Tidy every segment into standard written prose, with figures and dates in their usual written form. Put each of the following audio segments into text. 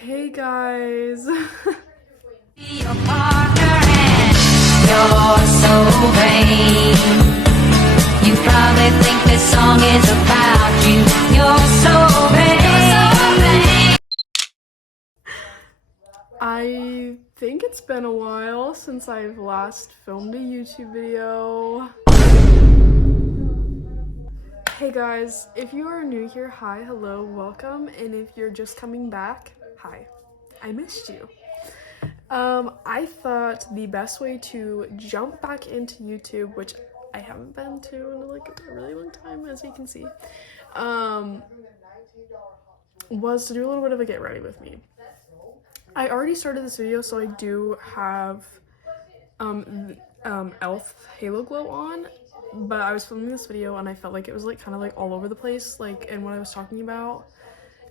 Hey guys. Your partner and you're so vain. You probably think this song is about you. You're so vain. I think it's been a while since I've last filmed a YouTube video. Hey guys, if you are new here, hi, hello, welcome, and if you're just coming back, hi, I missed you. I thought the best way to jump back into YouTube, which I haven't been to in like a really long time, as you can see, was to do a little bit of a get ready with me. I already started this video, so I do have Elf Halo Glow on, but I was filming this video and I felt like it was like kind of like all over the place, like in what I was talking about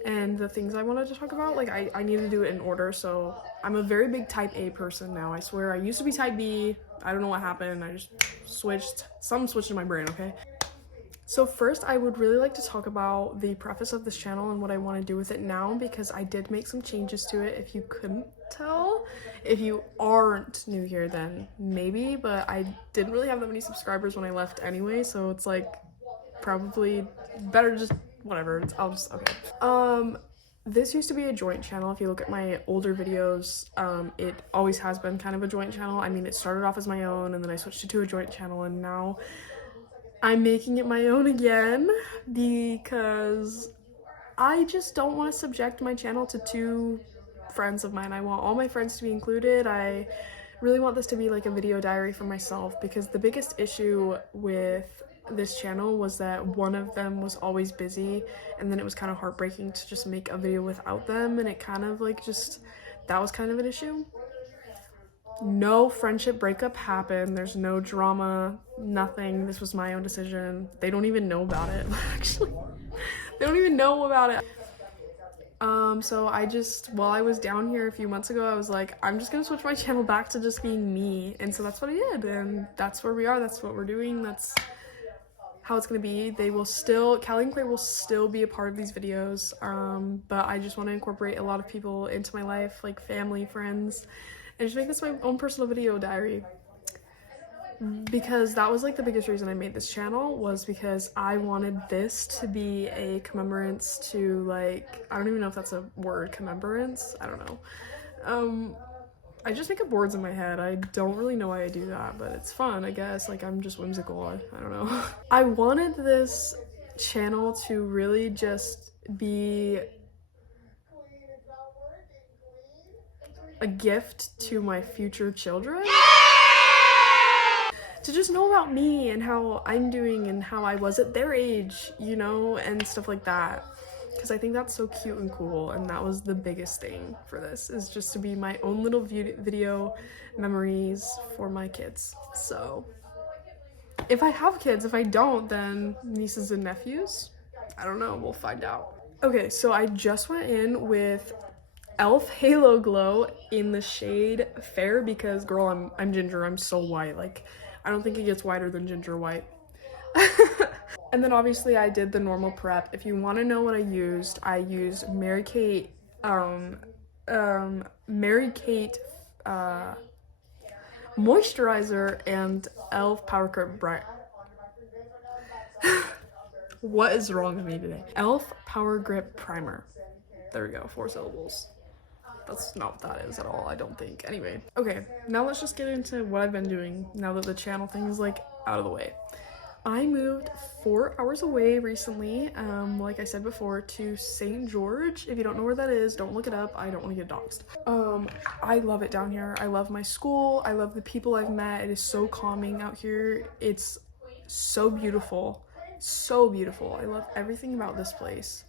and the things I wanted to talk about. Like I need to do it in order. So I'm a very big type A person now. I swear, I used to be type B. I don't know what happened. I just switched. Something switched in my brain, okay? So first, I would really like to talk about the preface of this channel and what I want to do with it now, because I did make some changes to it, if you couldn't tell. If you aren't new here, then maybe, but I didn't really have that many subscribers when I left anyway, so it's like probably better just whatever. Okay. This used to be a joint channel. If you look at my older videos, it always has been kind of a joint channel. I mean, it started off as my own and then I switched it to a joint channel, and now I'm making it my own again because I just don't want to subject my channel to two friends of mine. I want all my friends to be included. I really want this to be like a video diary for myself, because the biggest issue with this channel was that one of them was always busy, and then it was kind of heartbreaking to just make a video without them, and it kind of like just, that was kind of an issue. No friendship breakup happened. There's no drama, nothing. This was my own decision. They don't even know about it, actually. They don't even know about it. So I just, while I was down here a few months ago, I was like, I'm just gonna switch my channel back to just being me. And so that's what I did, and that's where we are, that's what we're doing, that's how it's gonna be. They will still, Callie and Claire will still be a part of these videos, but I just want to incorporate a lot of people into my life, like family, friends, and just make this my own personal video diary, because that was like the biggest reason I made this channel, was because I wanted this to be a commemorance to, like, I don't even know if that's a word, commemorance, I don't know. I just make up words in my head. I don't really know why I do that, but it's fun, I guess. Like, I'm just whimsical. I don't know. I wanted this channel to really just be a gift to my future children. To just know about me and how I'm doing and how I was at their age, you know, and stuff like that. Because I think that's so cute and cool, and that was the biggest thing for this, is just to be my own little video memories for my kids. So if I have kids, if I don't, then nieces and nephews, I don't know, we'll find out. Okay, so I just went in with Elf Halo Glow in the shade Fair, because girl, I'm ginger, I'm so white. Like, I don't think it gets whiter than ginger white. And then obviously I did the normal prep. If you want to know what I used Mary Kate moisturizer and Elf Power Grip Bright. What is wrong with me today? Elf Power Grip Primer. There we go, 4 syllables. That's not what that is at all, I don't think. Anyway, okay, now let's just get into what I've been doing now that the channel thing is like out of the way. I moved 4 hours away recently, like I said before, to St. George. If you don't know where that is, don't look it up. I don't want to get doxxed. I love it down here. I love my school. I love the people I've met. It is so calming out here. It's so beautiful. So beautiful. I love everything about this place.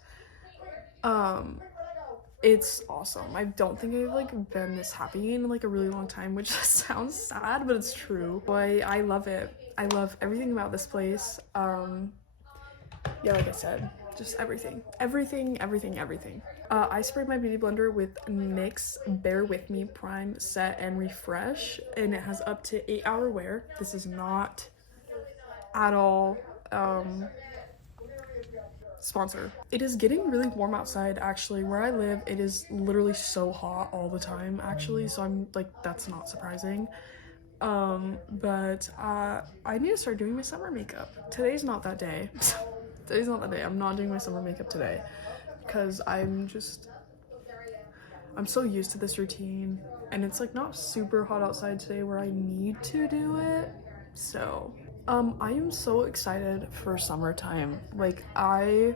It's awesome. I don't think I've like been this happy in like a really long time, which sounds sad, but it's true. Boy, I love it. I love everything about this place. Yeah, like I said, just everything. I sprayed my beauty blender with NYX Bear With Me Prime Set and Refresh, and it has up to 8-hour wear. This is not at all sponsor. It is getting really warm outside actually. Where I live, it is literally so hot all the time actually, so I'm like, that's not surprising. But I need to start doing my summer makeup. Today's not that day. Today's not that day. I'm not doing my summer makeup today because I'm so used to this routine, and it's like not super hot outside today where I need to do it. So I am so excited for summertime. Like, I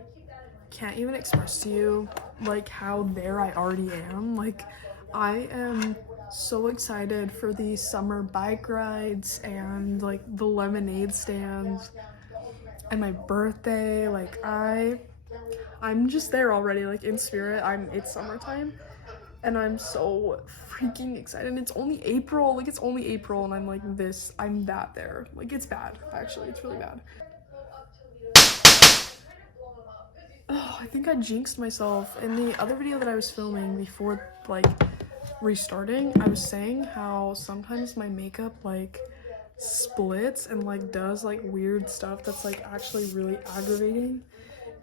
can't even express to you like how there I already am. Like, I am so excited for the summer bike rides and like the lemonade stands and my birthday. Like, I'm just there already, like in spirit. It's summertime and I'm so freaking excited. It's only April, like it's only April, and I'm like I'm that there. Like, it's bad, actually, it's really bad. Oh, I think I jinxed myself. In the other video that I was filming before like restarting, I was saying how sometimes my makeup like splits and like does like weird stuff that's like actually really aggravating,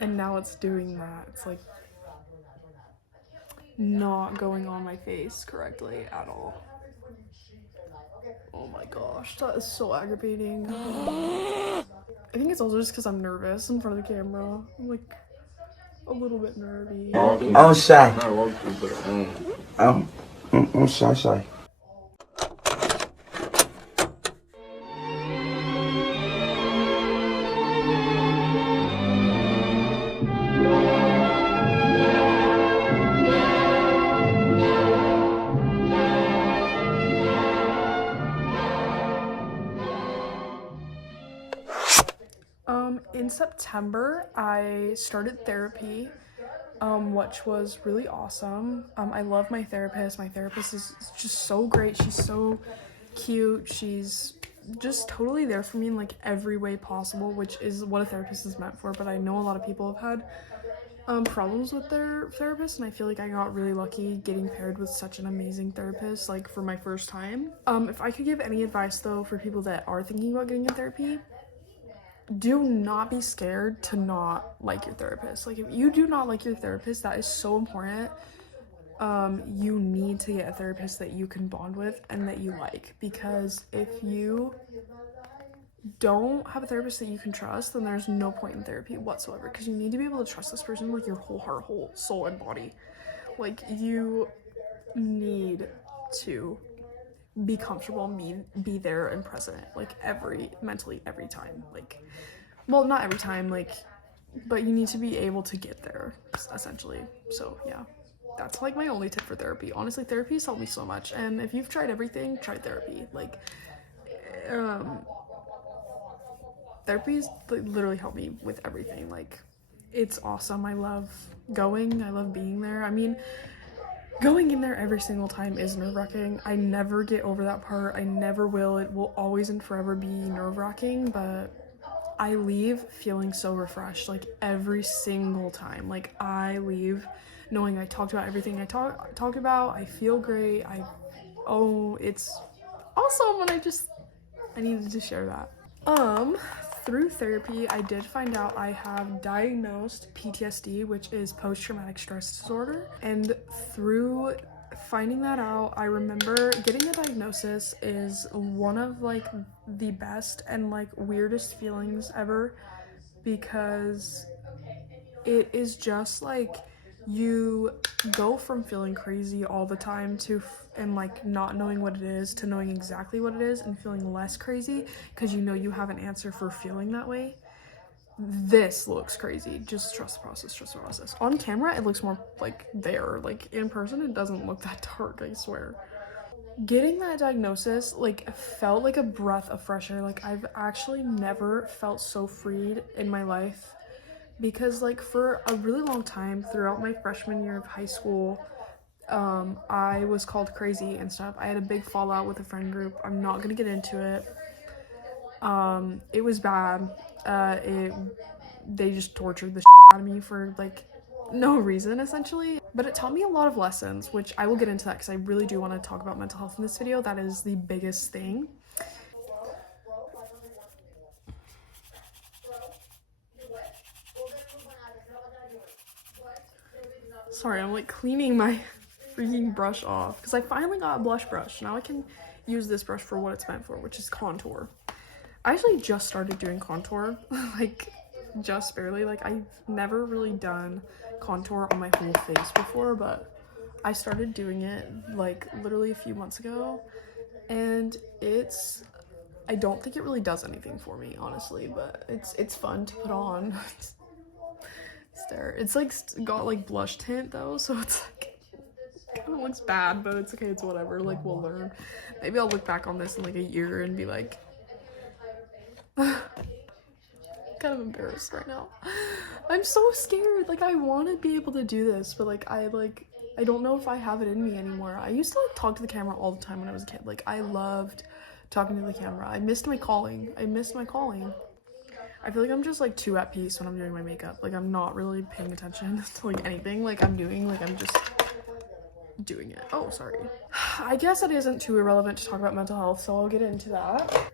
and now it's doing that. It's like not going on my face correctly at all. Oh my gosh, that is so aggravating. I think it's also just because I'm nervous in front of the camera. I'm like a little bit nervy. I'm shy. I'm shy. In September, I started therapy, which was really awesome. I love my therapist. My therapist is just so great. She's so cute. She's just totally there for me in like every way possible, which is what a therapist is meant for. But I know a lot of people have had problems with their therapist, and I feel like I got really lucky getting paired with such an amazing therapist, like for my first time. If I could give any advice though for people that are thinking about getting in therapy, do not be scared to not like your therapist. Like, if you do not like your therapist, that is so important. You need to get a therapist that you can bond with and that you like, because if you don't have a therapist that you can trust, then there's no point in therapy whatsoever, because you need to be able to trust this person with your whole heart, whole soul, and body. Like, you need to be comfortable and be there and present, like mentally every time. Like, well, not every time, like, but you need to be able to get there, essentially. So yeah, that's like my only tip for therapy. Honestly, therapy has helped me so much, and if you've tried everything, try therapy. Like, therapy's like literally helped me with everything. Like, it's awesome. I love going. I love being there. I mean, going in there every single time is nerve-wracking. I never get over that part. I never will. It will always and forever be nerve-wracking, but I leave feeling so refreshed, like every single time. Like, I leave knowing I talked about everything I talked about. I feel great. It's awesome, and I needed to share that. Through therapy, I did find out I have diagnosed PTSD, which is post-traumatic stress disorder. And through finding that out, I remember getting a diagnosis is one of like the best and like weirdest feelings ever, because it is just like you go from feeling crazy all the time and like not knowing what it is to knowing exactly what it is and feeling less crazy because you know you have an answer for feeling that way. This looks crazy. Just trust the process. On camera, it looks more like there. Like, in person, it doesn't look that dark, I swear. Getting that diagnosis, like, felt like a breath of fresh air. Like, I've actually never felt so freed in my life, because like for a really long time throughout my freshman year of high school, I was called crazy and stuff. I had a big fallout with a friend group. I'm not gonna get into it. It was bad. They just tortured the shit out of me for like no reason, essentially. But it taught me a lot of lessons, which I will get into that because I really do want to talk about mental health in this video. That is the biggest thing. Sorry, I'm like cleaning my freaking brush off because I finally got a blush brush. Now I can use this brush for what it's meant for, which is contour. I actually just started doing contour, like just barely. Like I've never really done contour on my whole face before, but I started doing it like literally a few months ago, and I don't think it really does anything for me, honestly, but it's fun to put on. It's there. It's like got like blush tint though, so it's like kind of looks bad, but it's okay. It's whatever. Like we'll learn. Maybe I'll look back on this in like a year and be like, kind of embarrassed right now. I'm so scared. Like I want to be able to do this, but like I don't know if I have it in me anymore. I used to like talk to the camera all the time when I was a kid. Like I loved talking to the camera. I missed my calling. I feel like I'm just like too at peace when I'm doing my makeup. Like I'm not really paying attention to like anything like I'm doing. Like I'm just doing it. Oh, sorry. I guess it isn't too irrelevant to talk about mental health, so I'll get into that.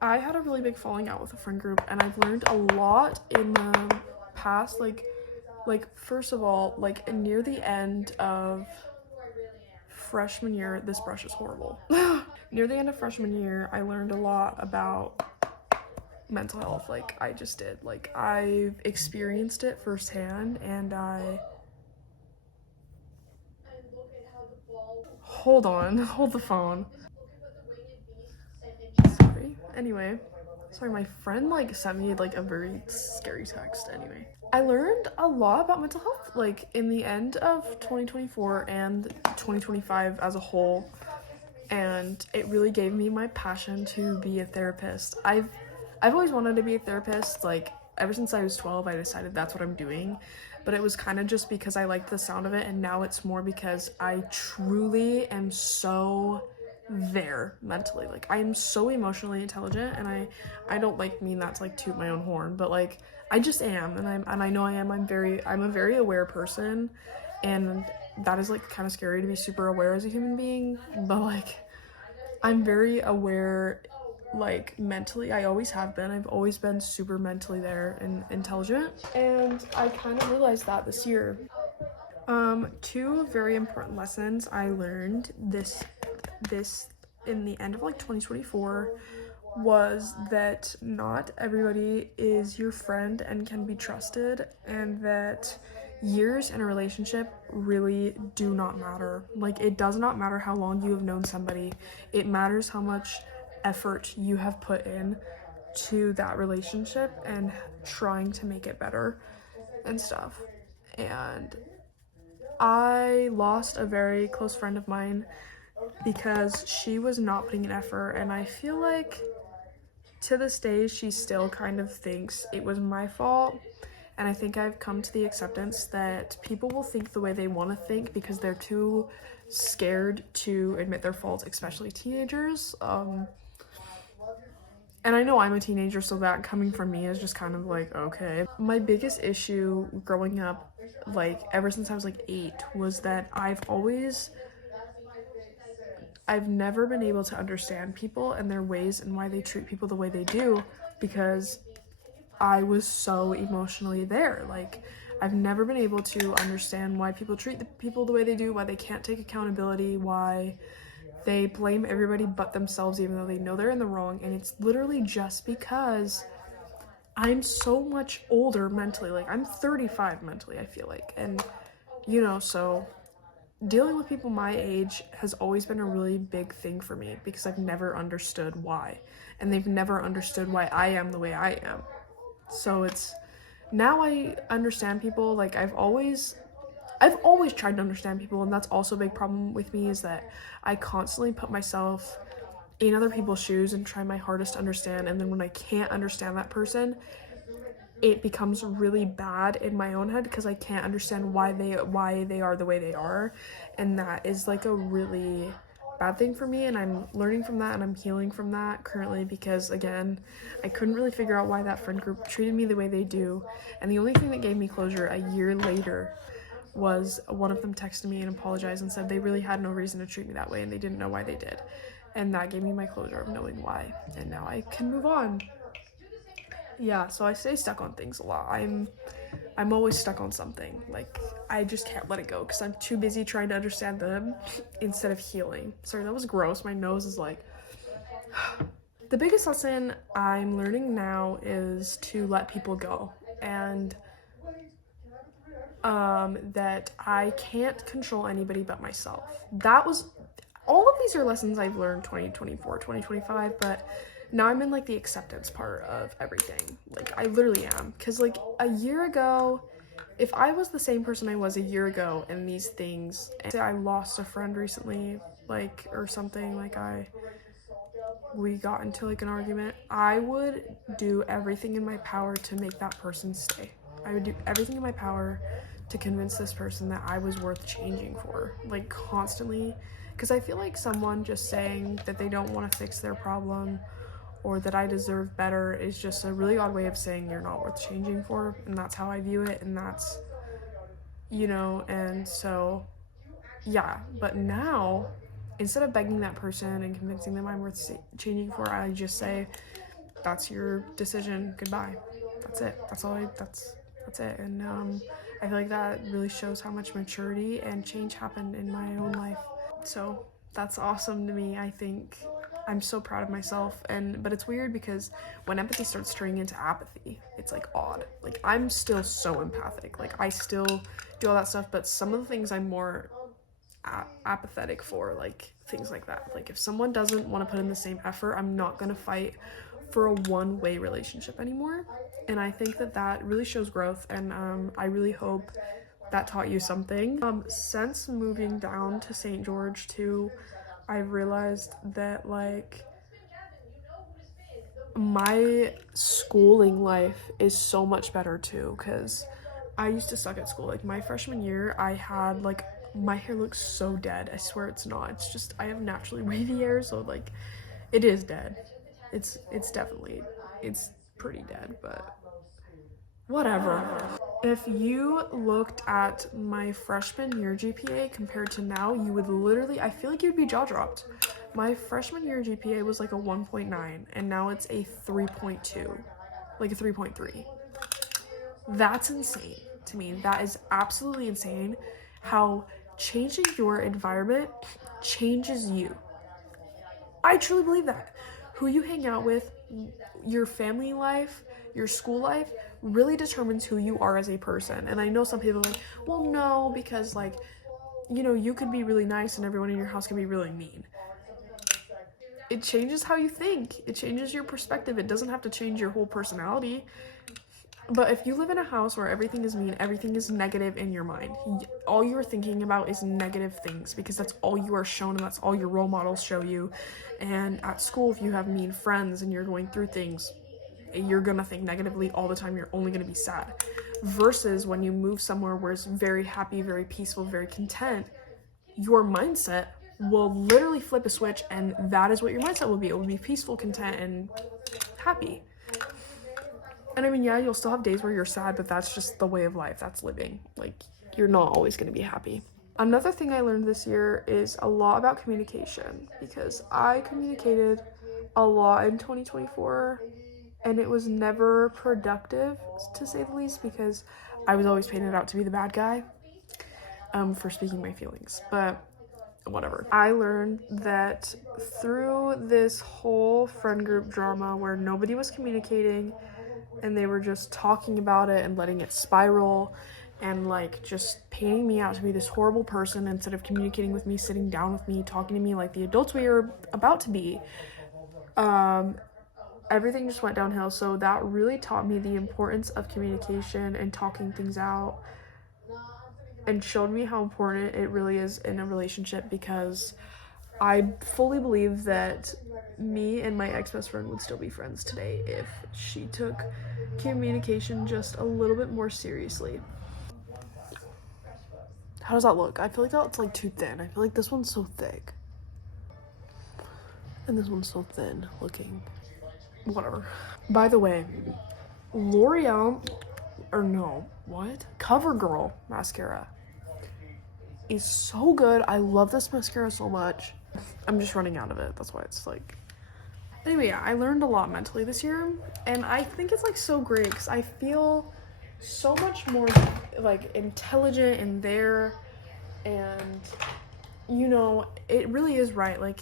I had a really big falling out with a friend group, and I've learned a lot in the past. Like first of all, like near the end of freshman year, this brush is horrible. Near the end of freshman year, I learned a lot about mental health. Like I just did. Like I've experienced it firsthand, and hold the phone. Anyway, sorry, my friend like sent me like a very scary text. Anyway, I learned a lot about mental health like in the end of 2024 and 2025 as a whole, and it really gave me my passion to be a therapist. I've always wanted to be a therapist. Like ever since I was 12, I decided that's what I'm doing, but it was kind of just because I liked the sound of it, and now it's more because I truly am so there mentally. Like I am so emotionally intelligent, and I don't like mean that to like toot my own horn, but like I just am, and I know I am. I'm a very aware person, and that is like kind of scary to be super aware as a human being, but like I'm very aware like mentally. I always have been. I've always been super mentally there and intelligent, and I kind of realized that this year. Two very important lessons I learned this in the end of like 2024 was that not everybody is your friend and can be trusted, and that years in a relationship really do not matter. Like it does not matter how long you have known somebody. It matters how much effort you have put in to that relationship and trying to make it better and stuff. And I lost a very close friend of mine because she was not putting an effort, and I feel like to this day she still kind of thinks it was my fault. And I think I've come to the acceptance that people will think the way they want to think because they're too scared to admit their faults, especially teenagers. And I know I'm a teenager, so that coming from me is just kind of like, okay. My biggest issue growing up, like ever since I was like 8, was that I've never been able to understand people and their ways and why they treat people the way they do, because I was so emotionally there. Like I've never been able to understand why people treat the people the way they do, why they can't take accountability, why they blame everybody but themselves even though they know they're in the wrong. And it's literally just because I'm so much older mentally. Like I'm 35 mentally, I feel like. And you know, so dealing with people my age has always been a really big thing for me because I've never understood why, and they've never understood why I am the way I am. So now I understand people. Like I've always tried to understand people, and that's also a big problem with me, is that I constantly put myself in other people's shoes and try my hardest to understand, and then when I can't understand that person, it becomes really bad in my own head because I can't understand why they are the way they are, and that is like a really bad thing for me. And I'm learning from that, and I'm healing from that currently, because again, I couldn't really figure out why that friend group treated me the way they do. And the only thing that gave me closure a year later was one of them texted me and apologized and said they really had no reason to treat me that way and they didn't know why they did. And that gave me my closure of knowing why, and now I can move on. yeah, so I stay stuck on things a lot. I'm always stuck on something. Like, I just can't let it go because I'm too busy trying to understand them instead of healing. Sorry, that was gross. My nose is like... The biggest lesson I'm learning now is to let people go, and that I can't control anybody but myself. That was... All of these are lessons I've learned 2024, 2025, but now I'm in like the acceptance part of everything. Like, I literally am. Because like a year ago, if I was the same person I was a year ago in these things, and say I lost a friend recently, like, or something, like we got into like an argument, I would do everything in my power to make that person stay. I would do everything in my power to convince this person that I was worth changing for, like, constantly. Because I feel like someone just saying that they don't want to fix their problem or that I deserve better is just a really odd way of saying you're not worth changing for, and that's how I view it, and that's, you know, and so, yeah. But now, instead of begging that person and convincing them I'm worth changing for, I just say, that's your decision, goodbye. That's it. That's it. And I feel like that really shows how much maturity and change happened in my own life. So that's awesome to me. I think I'm so proud of myself. But it's weird because when empathy starts turning into apathy, it's like odd. Like, I'm still so empathic. Like, I still do all that stuff, but some of the things I'm more apathetic for, like things like that. Like, if someone doesn't want to put in the same effort, I'm not gonna fight for a one-way relationship anymore. And I think that really shows growth, and I really hope that taught you something. Since moving down to St. George too, I've realized that like my schooling life is so much better too, because I used to suck at school. Like, my freshman year, I had like, my hair looks so dead. I swear it's not. It's just I have naturally wavy hair, so like it is dead. It's definitely, it's pretty dead, but whatever. If you looked at my freshman year GPA compared to now, you would literally, I feel like you'd be jaw dropped. My freshman year GPA was like a 1.9, and now it's a 3.2, like a 3.3. That's insane to me. That is absolutely insane how changing your environment changes you. I truly believe that. Who you hang out with, your family life, your school life, really determines who you are as a person. And I know some people are like, well, no, because like, you know, you could be really nice and everyone in your house can be really mean. It changes how you think. It changes your perspective. It doesn't have to change your whole personality. But if you live in a house where everything is mean, everything is negative in your mind, all you're thinking about is negative things because that's all you are shown and that's all your role models show you. And at school, if you have mean friends and you're going through things, you're gonna think negatively all the time. You're only gonna be sad. Versus when you move somewhere where it's very happy, very peaceful, very content, your mindset will literally flip a switch, and that is what your mindset will be. It will be peaceful, content, and happy. And I mean, yeah, you'll still have days where you're sad, but that's just the way of life. That's living. Like, you're not always going to be happy. Another thing I learned this year is a lot about communication, because I communicated a lot in 2024, and it was never productive, to say the least, because I was always painted out to be the bad guy for speaking my feelings. But whatever. I learned that through this whole friend group drama where nobody was communicating, and they were just talking about it and letting it spiral and like just painting me out to be this horrible person instead of communicating with me, sitting down with me, talking to me like the adults we are about to be. Everything just went downhill. So that really taught me the importance of communication and talking things out, and showed me how important it really is in a relationship, because I fully believe that me and my ex-best friend would still be friends today if she took communication just a little bit more seriously. How does that look? I feel like that's like too thin. I feel like this one's so thick. And this one's so thin looking. Whatever. By the way, CoverGirl mascara is so good. I love this mascara so much. I'm just running out of it. That's why it's like Anyway, yeah, I learned a lot mentally this year, and I think it's like so great because I feel so much more like intelligent and there, and you know, it really is right. Like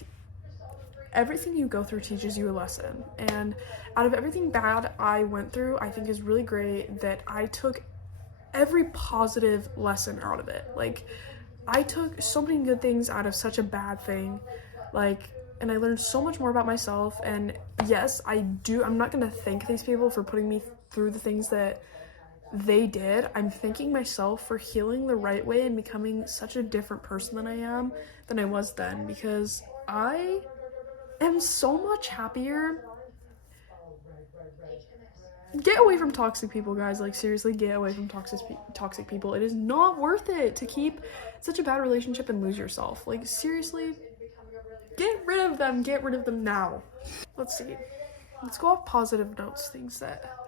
everything you go through teaches you a lesson, and out of everything bad I went through, I think is really great that I took every positive lesson out of it. Like I took so many good things out of such a bad thing, like, and I learned so much more about myself. And yes, I'm not gonna thank these people for putting me through the things that they did. I'm thanking myself for healing the right way and becoming such a different person than I was then, because I am so much happier. Get away from toxic people, guys. Like seriously, get away from toxic people. It is not worth it to keep such a bad relationship and lose yourself. Like seriously, get rid of them. Get rid of them now. Let's see. Let's go off positive notes. Things that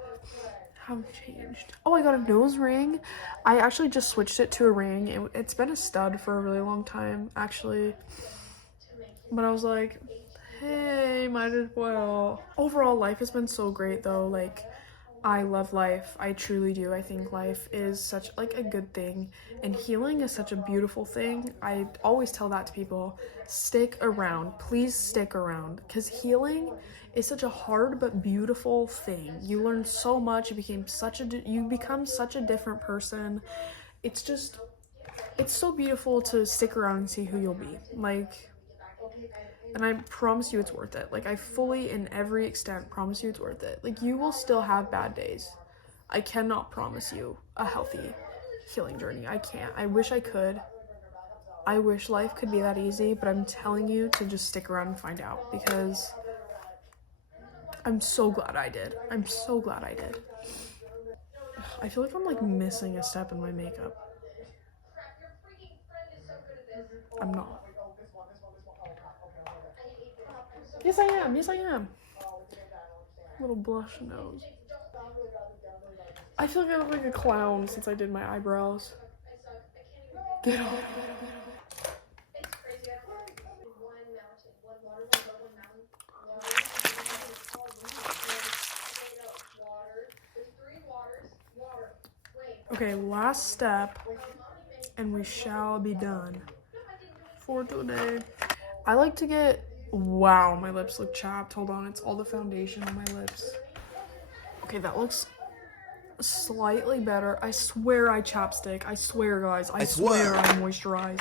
have changed. Oh, I got a nose ring. I actually just switched it to a ring. It's been a stud for a really long time, actually. But I was like, hey, might as well. Overall, life has been so great though. Like, I love life. I truly do. I think life is such like a good thing, and healing is such a beautiful thing. I always tell that to people. Stick around. Please stick around, because healing is such a hard but beautiful thing. You learn so much. You become such a different person. It's so beautiful to stick around and see who you'll be. Like, and I promise you it's worth it. Like, I fully, in every extent, promise you it's worth it. Like, you will still have bad days. I cannot promise you a healthy healing journey. I can't. I wish I could. I wish life could be that easy, but I'm telling you to just stick around and find out, because I'm so glad I did. I'm so glad I did. I feel like I'm like missing a step in my makeup. I'm not. Yes, I am. Yes, I am. Little blush nose. I feel like I look like a clown since I did my eyebrows. Get off. Okay, last step, and we shall be done for today. I like to get, wow, my lips look chapped. Hold on, it's all the foundation on my lips. Okay, that looks slightly better. I swear I chapstick. I swear, guys. I swear I moisturize.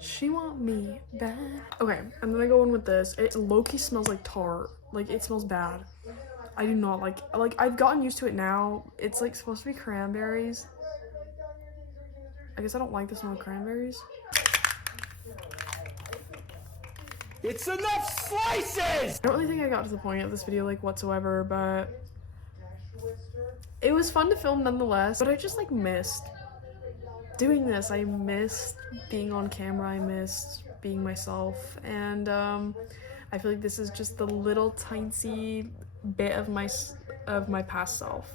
She want me bad. Okay, I'm gonna go in with this. It low-key smells like tart. Like, it smells bad. I do not like I've gotten used to it now. It's like supposed to be cranberries. I guess I don't like the smell of cranberries. It's enough slices! I don't really think I got to the point of this video like whatsoever, but it was fun to film nonetheless. But I just like missed doing this. I missed being on camera. I missed being myself, and I feel like this is just the little tiny bit of my past self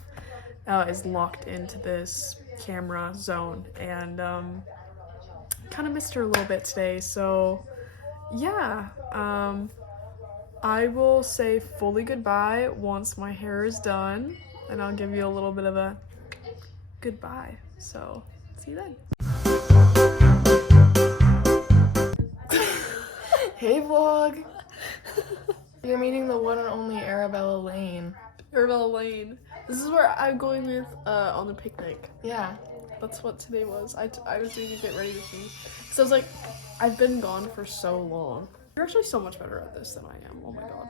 is locked into this camera zone, and kind of missed her a little bit today. So yeah, I will say fully goodbye once my hair is done, and I'll give you a little bit of a goodbye. So see you then. Hey vlog! You're meeting the one and only Arabella Lane. Arabella Lane. This is where I'm going with on the picnic. Yeah. That's what today was. I was doing a get ready with me. So I was like, I've been gone for so long. You're actually so much better at this than I am. Oh my god.